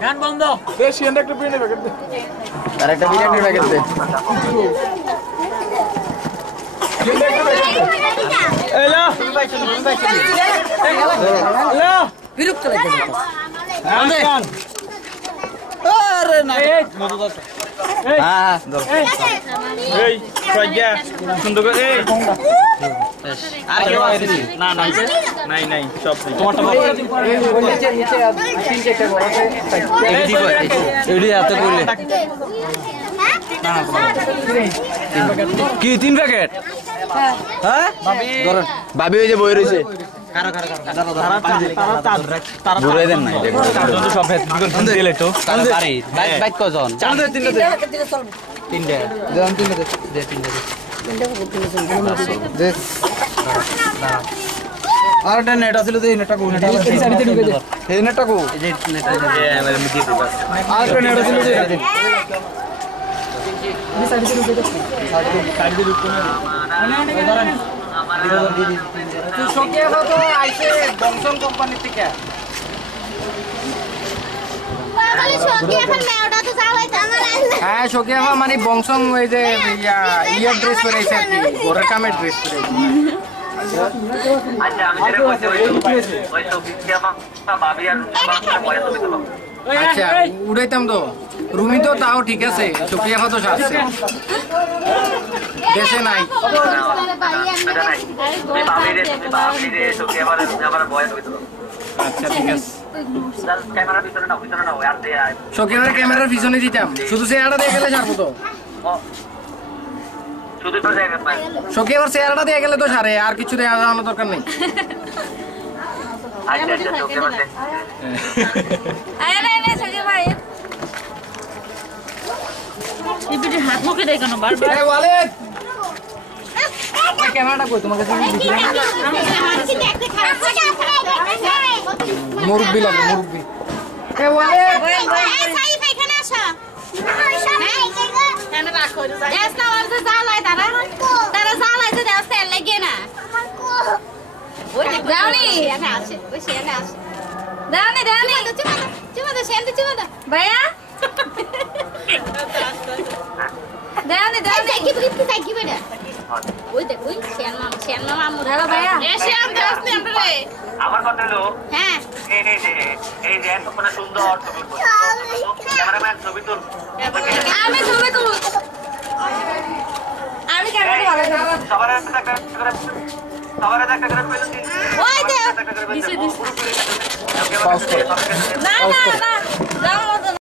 গান বন্ধ বেশি একটা বিরিয়ানি প্যাকেট দে আর একটা বিরিয়ানি প্যাকেট দে এলা এলা বিরক্ত লাগে আরে না মধু দাও হ্যাঁ এই কইয়া সুন্দর করে এই আর কেউ আছে না না নাই নাই সব তোমারটা এই নিচে নিচে তিনটে একটা বড় আছে এডি হাতে কইলে না না কি তিন প্যাকেট হ্যাঁ ধরেন ভাবি ওই যে বই রইছে কারো কারো কারো তারা ঘুরে দেন না এটা সব দিলে তো পারি বাইক কজন চাল দে তিনটে তিনটে দেন তিনটে দে তিনটে দে আর এটা নেট আছিল তো এই নেটটা কো নেটটা এই সাইডে ঢুকে দে এই নেটটা কো এই যে নেটটা আমি দিয়ে দিই আর একটা নেট আছিল যে এই সাইডে ঢুকে দে সাইডে ঢুকে না ধরেন তুই শোকিয়া তো আইছে বংশন কোম্পানি থেকে হ্যাঁ শোকিয়া মানে বংশন ওই যে ইয়ার ড্রেস পরেছে আর কি গোরের কামের ড্রেস পরেছে আচ্ছা আমি যেটা বলছি ওই শোকিয়া ভাবি আর আচ্ছা উড়াইতাম তো রুমি তো তাও ঠিক আছে শোকিয়া তো আসছে দেশে নাই আচ্ছা ঠিক আছে শোকিয়ার ক্যামেরার পিছনে দিতাম শুধু চেহারাটা দিয়ে গেলে ছাড়বো তো শোকিয়ার চেহারাটা দিয়ে গেলে তো সারে আর কিছু দেওয়া যাওয়ানোর দরকার নেই হাত মুখে দেয় কেন বারবার ক্যামেরাটা কই তোমার কাছে মুরব্বি লাগে মুরব্বি এ ওয়ালে সাইফ এখানে আসো কেন রাখো এসনা ওয়ালে জালাই তারা জালাই যে দেওয়া লাগে না ওই দাওনি এখানে আসে ওই সেখানে আসে দাওনি চুমা দাও সেন্ট চুমা দাও ভাইয়া দাওনি কি বেটা ওই দেখ ওই শ্যান মামা মুরালা ভাইয়া এ শ্যান দাস নে আমরে আমার কথা হলো হ্যাঁ এই যে এত কোন সুন্দর ক্যামেরাম্যান ছবি তুল আমি ছবি তুল আমি ক্যামেরা ভালো সবার একটা করে পেলো ওই দে দিছে না